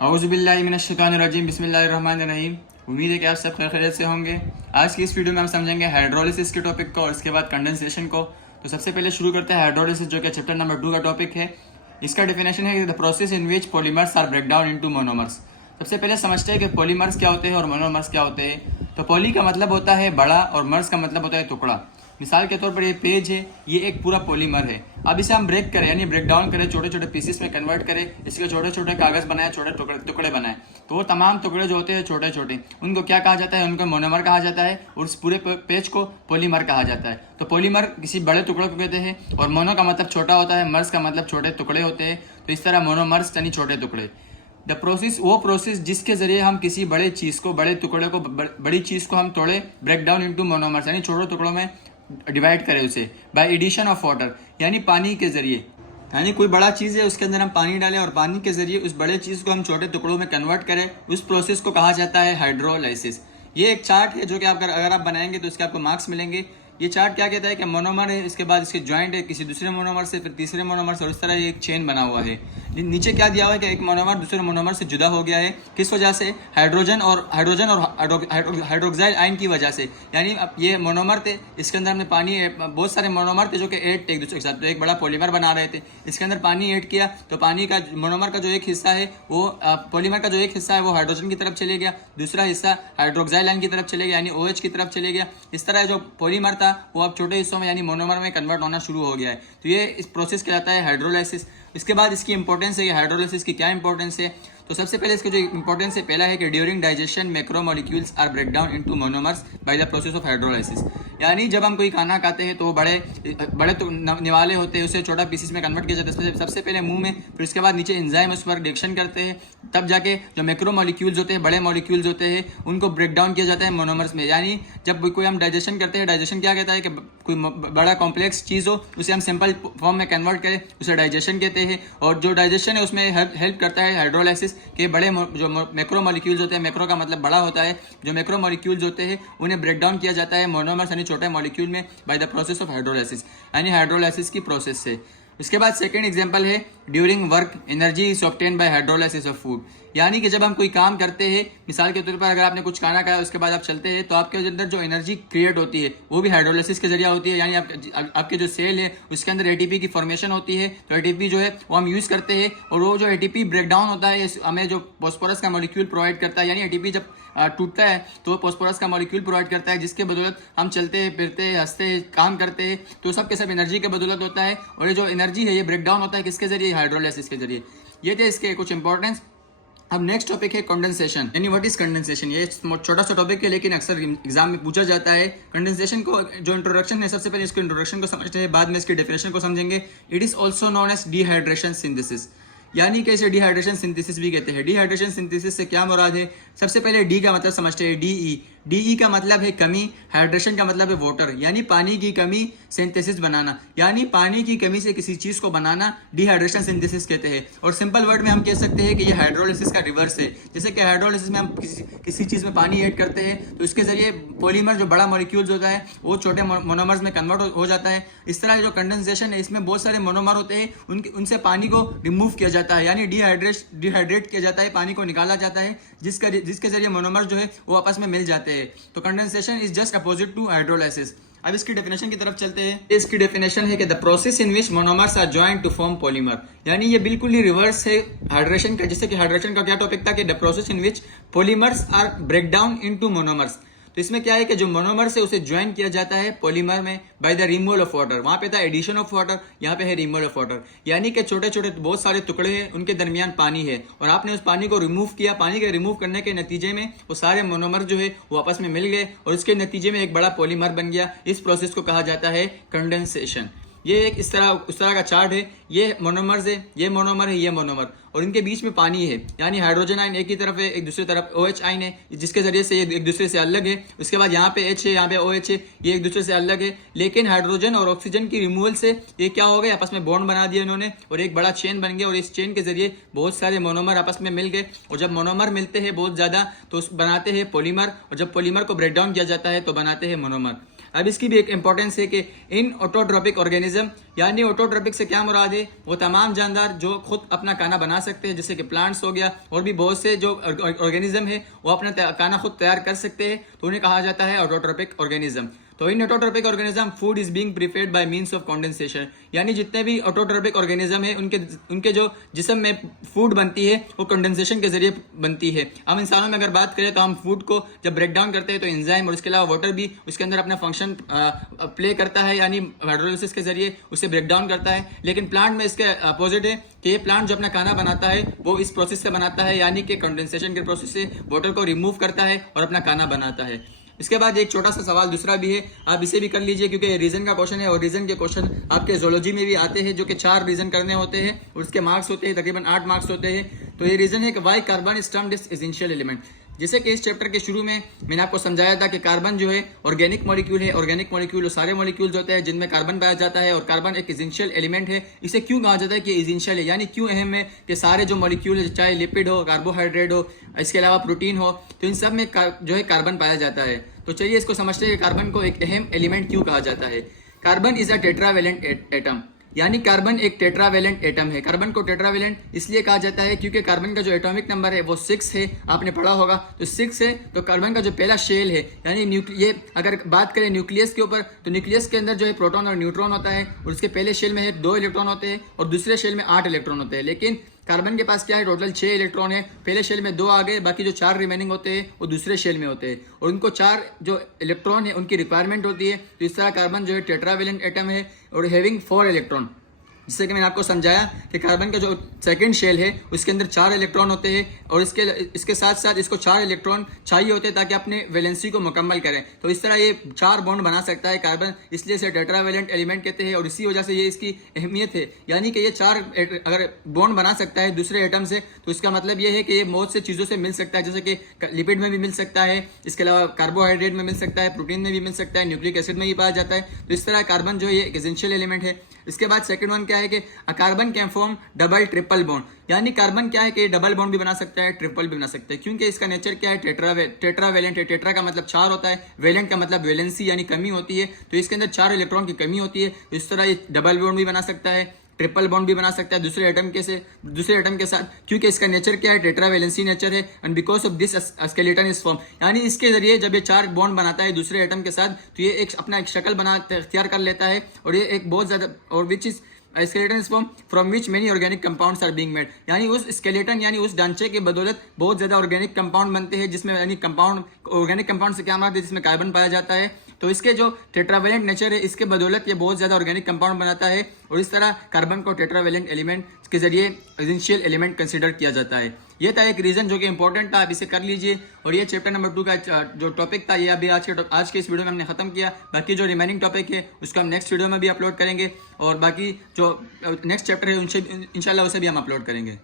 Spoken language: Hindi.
औज़ुबिल्लाहिमिनश्शैतानिर्रजीम बिस्मिल्लाहिर्रहमानिर्रहीम। उम्मीद है कि आप सब खैरियत से होंगे। आज की इस वीडियो में हम समझेंगे हाइड्रोलिसिस के टॉपिक को और इसके बाद कंडेंसेशन को। तो सबसे पहले शुरू करते हैं हाइड्रोलिसिस, जो कि चैप्टर नंबर 2 का टॉपिक है। इसका डेफिनेशन है the process in which polymers are break down into monomers. सबसे पहले समझते हैं कि पॉलीमर्स क्या होते हैं और मोनोमर्स क्या होते हैं। तो पॉली का मतलब होता है बड़ा और मर्स का मतलब होता है टुकड़ा। मिसाल के तौर पर ये पेज है, ये एक पूरा पॉलीमर है। अब इसे हम ब्रेक करें यानी ब्रेक डाउन करें, छोटे छोटे पीसेस में कन्वर्ट करें, इसके छोटे छोटे कागज बनाए, छोटे टुकड़े बनाए, तो वो तमाम टुकड़े जो होते हैं छोटे छोटे, उनको क्या कहा जाता है? उनको मोनोमर कहा जाता है और उस पूरे पेज को पॉलीमर कहा जाता है। तो पॉलीमर किसी बड़े टुकड़े को कहते हैं और मोनो का मतलब छोटा होता है, मर्स का मतलब छोटे टुकड़े होते हैं। तो इस तरह मोनोमर्स यानी छोटे टुकड़े। द प्रोसेस वो प्रोसेस जिसके जरिए हम किसी बड़े चीज को, बड़े टुकड़े को, बड़ी चीज को हम तोड़े, ब्रेक डाउन इनटू मोनोमर्स यानी छोटे टुकड़ों में डिवाइड करें उसे, बाय एडिशन ऑफ वाटर यानी पानी के जरिए। यानी कोई बड़ा चीज है, उसके अंदर हम पानी डालें और पानी के जरिए उस बड़े चीज को हम छोटे टुकड़ों में कन्वर्ट करें, उस प्रोसेस को कहा जाता है हाइड्रोलाइसिस। ये एक चार्ट है जो कि अगर आप बनाएंगे तो इसके आपको मार्क्स मिलेंगे। ये चार्ट क्या कहता है कि मोनोमर है, इसके बाद इसके ज्वाइंट है किसी दूसरे मोनोमर से, फिर तीसरे मोनोमर से, और इस तरह ये एक चेन बना हुआ है। नीचे क्या दिया हुआ है कि एक मोनोमर दूसरे मोनोमर से जुदा हो गया है। किस वजह से? हाइड्रोजन और हाइड्रोक्साइल आयन की वजह से। यानी अब ये मोनोमर थे, इसके अंदर हमने पानी, बहुत सारे मोनोमर थे जो कि ऐड थे एक दूसरे के साथ, तो एक बड़ा पॉलीमर बना रहे थे। इसके अंदर पानी ऐड किया तो पानी का, मोनोमर का जो एक हिस्सा है वो, पॉलीमर का जो एक हिस्सा है वो हाइड्रोजन की तरफ चले गया, दूसरा हिस्सा हाइड्रोक्साइल आयन की तरफ चले गया यानी OH की तरफ चले गया। इस तरह जो पॉलीमर था वो अब छोटे हिस्सों में यानी मोनोमर में कन्वर्ट होना शुरू हो गया है। तो ये इस प्रोसेस कहलाता है हाइड्रोलाइसिस। इसके बाद इसकी इंपॉर्टेंस है, हाइड्रोलाइसिस की क्या इंपॉर्टेंस है। तो सबसे पहले इसके जो इंपॉर्टेंस है, पहला है कि during digestion macromolecules are break down into monomers by the process of hydrolysis. यानी जब हम कोई खाना खाते हैं तो वो बड़े तो निवाले होते हैं, उसे छोटा पीसेस में कन्वर्ट किया जाता है, सबसे पहले मुंह में, फिर उसके बाद नीचे एंजाइम उस पर रिएक्शन करते हैं, तब जाके जो मैक्रो मॉलिक्यूल्स होते हैं, बड़े मॉलिक्यूल्स होते हैं, उनको ब्रेक डाउन किया जाता है मोनोमर्स में। यानी जब कोई हम डाइजेशन करते हैं, डाइजेशन क्या कहता है कि कोई बड़ा कॉम्प्लेक्स चीज़ हो उसे हम सिंपल फॉर्म में कन्वर्ट करें, उसे डाइजेशन कहते हैं। और जो डाइजेशन है उसमें हेल्प करता है हाइड्रोलाइसिस के बड़े जो मैक्रो मॉलिक्यूल्स होते हैं, मैक्रो का मतलब बड़ा होता है, जो मैक्रो मॉलिक्यूल्स होते हैं उन्हें ब्रेक डाउन किया जाता है मोनोमर्स यानी छोटे मॉलिक्यूल में bye the process of hydrolysis यानी हाइड्रोलाइसिस की प्रोसेस से। इसके बाद सेकंड एग्जांपल है during work energy is obtain bye hydrolysis of food. यानी कि जब हम कोई काम करते हैं, मिसाल के तौर पर अगर आपने कुछ खाना खाया उसके बाद आप चलते हैं तो आपके अंदर जो एनर्जी क्रिएट होती है वो भी हाइड्रोलाइसिस के जरिए होती है। यानी आपके जो सेल है उसके अंदर ATP की फॉर्मेशन होती है, तो ATP जो है वो हम यूज करते हैं और वो जो ATP ब्रेक डाउन होता है हमें जो फॉस्फोरस का मॉलिक्यूल प्रोवाइड करता है। यानी ATP जब टूटता है तो फॉस्फोरस का मॉलिक्यूल प्रोवाइड करता है, जिसके बदौलत हम चलते हैं, फिरते हैं, हंसते हैं, काम करते हैं। तो सब के सब एनर्जी के बदौलत होता है और ये जो एनर्जी है ये ब्रेक डाउन होता है किसके जरिए? हाइड्रोलाइसिस के जरिए। ये थे इसके कुछ इंपॉर्टेंस। अब नेक्स्ट टॉपिक है कंडेंसेशन यानी व्हाट इज कंडेंसेशन। ये छोटा सा टॉपिक है लेकिन अक्सर एग्जाम में पूछा जाता है। कंडेंसेशन को जो इंट्रोडक्शन है, सबसे पहले इसको इंट्रोडक्शन को समझते हैं, बाद में इसकी डेफिनेशन को समझेंगे। It is also known as dehydration synthesis, यानी कि इसे डिहाइड्रेशन सिंथेसिस भी कहते हैं। डिहाइड्रेशन सिंथेसिस से क्या मुराद है? सबसे पहले डी का मतलब समझते हैं, DE का मतलब है कमी, हाइड्रेशन का मतलब है वाटर यानी पानी की कमी, सिंथेसिस बनाना यानी पानी की कमी से किसी चीज को बनाना, डिहाइड्रेशन सिंथेसिस कहते हैं। और सिंपल वर्ड में हम कह सकते हैं कि ये हाइड्रोलिसिस का रिवर्स है। जैसे कि हाइड्रोलिसिस में हम किसी चीज में पानी ऐड करते हैं तो इसके जरिए पॉलीमर जो बड़ा मॉलिक्यूल्स होता है वो छोटे मोनोमर्स में कन्वर्ट हो जाता है। इस तरह जो कंडेंसेशन है इसमें बहुत सारे मोनोमर होते हैं, उनसे पानी को रिमूव किया जाता है यानी डिहाइड्रेट किया जाता है, पानी को निकाला जाता है, जिसके जरिए मोनोमर जो है वो आपस में मिल जाते हैं। तो condensation is just opposite to hydrolysis. अब इसकी डेफिनेशन की तरफ चलते हैं। इसकी डेफिनेशन है कि the process in which monomers are joined to form polymer. यानी ये बिल्कुल ही रिवर्स है हाइड्रेशन का। जैसे कि हाइड्रेशन का क्या टॉपिक था कि the process in which polymers are break down into monomers. तो इसमें क्या है कि जो मोनोमर से उसे ज्वाइन किया जाता है पॉलीमर में by the removal of water. वहां पे था एडिशन ऑफ वाटर, यहाँ पे है रिमूवल ऑफ वाटर। यानी कि छोटे छोटे बहुत सारे टुकड़े हैं, उनके दरमियान पानी है और आपने उस पानी को रिमूव किया। पानी के रिमूव करने के नतीजे में वो सारे मोनोमर जो है वो आपस में मिल गए और उसके नतीजे में एक बड़ा पॉलीमर बन गया। इस प्रोसेस को कहा जाता है कंडेंसेशन। ये एक उस तरह का चार्ट है। ये मोनोमर्स है, ये मोनोमर है, ये मोनोमर, और इनके बीच में पानी है यानी हाइड्रोजन आयन एक ही तरफ है, एक दूसरी तरफ OH आयन है, जिसके जरिए से ये एक दूसरे से अलग है। उसके बाद यहाँ पे H है, यहाँ पे OH है, ये एक दूसरे से अलग है। लेकिन हाइड्रोजन और ऑक्सीजन की रिमूवल से ये क्या हो गया, आपस में बॉन्ड बना दिया इन्होंने और एक बड़ा चेन बन गया और इस चेन के जरिए बहुत सारे मोनोमर आपस में मिल गए। और जब मोनोमर मिलते हैं बहुत ज्यादा तो बनाते हैं पॉलीमर, और जब पॉलीमर को ब्रेक डाउन किया जाता है तो बनाते हैं मोनोमर। अब इसकी भी एक इंपॉर्टेंस है कि इन ऑटोट्रोपिक ऑर्गेनिज्म, यानी ऑटोट्रोपिक से क्या मुराद है, वो तमाम जानदार जो खुद अपना खाना बना सकते हैं, जैसे कि प्लांट्स हो गया और भी बहुत से जो ऑर्गेनिज्म है वो अपना खाना खुद तैयार कर सकते हैं, तो उन्हें कहा जाता है ऑटोट्रोपिक ऑर्गेनिज्म। तो in autotrophic organism food is being prepared by means of condensation, यानी जितने भी ऑटोट्रोपिक ऑर्गेनिज्म है उनके जो जिस्म में फूड बनती है वो कंडेंसेशन के जरिए बनती है। हम इंसानों में अगर बात करें तो हम फूड को जब ब्रेक डाउन करते हैं तो एंजाइम और उसके अलावा वाटर भी उसके अंदर अपना फंक्शन प्ले करता है, यानी हाइड्रोलिसिस के जरिए उसे ब्रेक डाउन करता है। लेकिन प्लांट में इसके अपोजिट है कि ये प्लांट जो अपना खाना बनाता है वो इस प्रोसेस से बनाता है, यानी कि कंडेंसेशन के प्रोसेस से वाटर को रिमूव करता है और अपना खाना बनाता है। इसके बाद एक छोटा सा सवाल दूसरा भी है, आप इसे भी कर लीजिए क्योंकि रीजन का क्वेश्चन है और रीजन के क्वेश्चन आपके जोलॉजी में भी आते हैं, जो कि 4 रीजन करने होते हैं और उसके मार्क्स होते हैं, तकरीबन 8 मार्क्स होते हैं। तो ये रीजन है कि why carbon is termed as essential element. जैसे कि इस चैप्टर के शुरू में मैंने आपको समझाया था कि कार्बन जो है ऑर्गेनिक मॉलिक्यूल है। ऑर्गेनिक मॉलिक्यूल सारे मॉलिक्यूल्स होते हैं जिनमें कार्बन पाया जाता है और कार्बन एक एसेंशियल एलिमेंट है। इसे क्यों कहा जाता है कि एसेंशियल है, यानी क्यों अहम है कि सारे जो मॉलिक्यूल है, चाहे लिपिड हो, कार्बोहाइड्रेट हो, इसके अलावा प्रोटीन हो, तो इन सब में जो है कार्बन पाया जाता है। तो चलिए इसको समझते हैं कि कार्बन को एक अहम एलिमेंट क्यों कहा जाता है। Carbon is a tetravalent atom, यानी कार्बन एक टेट्रावेलेंट एटम है। कार्बन को टेट्रावेलेंट इसलिए कहा जाता है क्योंकि कार्बन का जो एटॉमिक नंबर है वो 6 है, आपने पढ़ा होगा। तो 6 है तो कार्बन का जो पहला शेल है, यानी ये अगर बात करें न्यूक्लियस के ऊपर, तो न्यूक्लियस के अंदर जो है प्रोटॉन और न्यूट्रॉन होता है और उसके पहले शेल में 2 इलेक्ट्रॉन होते हैं और दूसरे शेल में 8 इलेक्ट्रॉन होते हैं। लेकिन कार्बन के पास क्या है, टोटल 6 इलेक्ट्रॉन है। पहले शेल में 2 आ गए, बाकी जो 4 रिमेनिंग होते हैं वो दूसरे शेल में होते हैं और उनको 4 जो इलेक्ट्रॉन है उनकी रिक्वायरमेंट होती है। तो इस तरह कार्बन जो है टेट्रावेलेंट एटम है और हैविंग 4 इलेक्ट्रॉन। जिससे कि मैंने आपको समझाया कि कार्बन का जो सेकंड शेल है उसके अंदर 4 इलेक्ट्रॉन होते हैं और इसके साथ साथ इसको 4 इलेक्ट्रॉन चाहिए होते हैं ताकि अपने वैलेंसी को मुकम्मल करें। तो इस तरह ये 4 बॉन्ड बना सकता है कार्बन, इसलिए इसे टेट्रावेलेंट एलिमेंट कहते हैं और इसी वजह से ये इसकी अहमियत है। यानी कि ये 4 अगर बॉन्ड बना सकता है दूसरे एटम से, तो इसका मतलब ये है कि ये बहुत से चीज़ों से मिल सकता है, जैसे कि लिपिड में भी मिल सकता है, इसके अलावा कार्बोहाइड्रेट में मिल सकता है, प्रोटीन में भी मिल सकता है, न्यूक्लिक एसिड में भी पाया जाता है। तो इस तरह कार्बन जो है ये एक एसेंशियल एलिमेंट है। इसके बाद सेकंड वन क्या है कि carbon can form double triple bond, यानी कार्बन क्या है कि डबल बॉन्ड भी बना सकता है, ट्रिपल भी बना सकता है, क्योंकि इसका नेचर क्या है, टेट्रावेलेंट है। टेट्रा का मतलब 4 होता है, वेलेंट का मतलब वैलेंसी यानी कमी होती है, तो इसके अंदर 4 इलेक्ट्रॉन की कमी होती है। तो इस तरह ये डबल बॉन्ड भी बना सकता है, ट्रिपल बॉन्ड भी बना सकता है दूसरे एटम के साथ, क्योंकि इसका नेचर क्या है, टेट्रावेलेंसी नेचर है। And because of this skeleton is form, यानी इसके जरिए जब ये 4 बॉन्ड बनाता है दूसरे एटम के साथ, तो ये अपना एक शक्ल इख्तियार कर लेता है और ये एक बहुत ज्यादा, और which is skeleton is form from which many organic compounds are being made, यानी उस स्केलेटन यानी उस ढांचे के बदौलत बहुत ज्यादा ऑर्गेनिक कंपाउंड बनते हैं, जिसमें यानी कंपाउंड ऑर्गेनिक कंपाउंड से क्या मानते हैं, जिसमें कार्बन पाया जाता है। तो इसके जो टेट्रावेलेंट नेचर है इसके बदौलत ये बहुत ज्यादा ऑर्गेनिक कंपाउंड बनाता है और इस तरह कार्बन को टेट्रावेलेंट एलिमेंट के जरिए एसेंशियल एलिमेंट कंसिडर किया जाता है। ये था एक रीजन जो कि इंपॉर्टेंट था, आप इसे कर लीजिए। और ये चैप्टर नंबर 2 का जो टॉपिक था ये अभी आज के इस वीडियो में हमने खत्म किया। बाकी जो रिमेनिंग टॉपिक है उसको हम नेक्स्ट वीडियो में भी अपलोड करेंगे और बाकी जो नेक्स्ट चैप्टर है उनसे इंशाल्लाह उसे भी हम अपलोड करेंगे।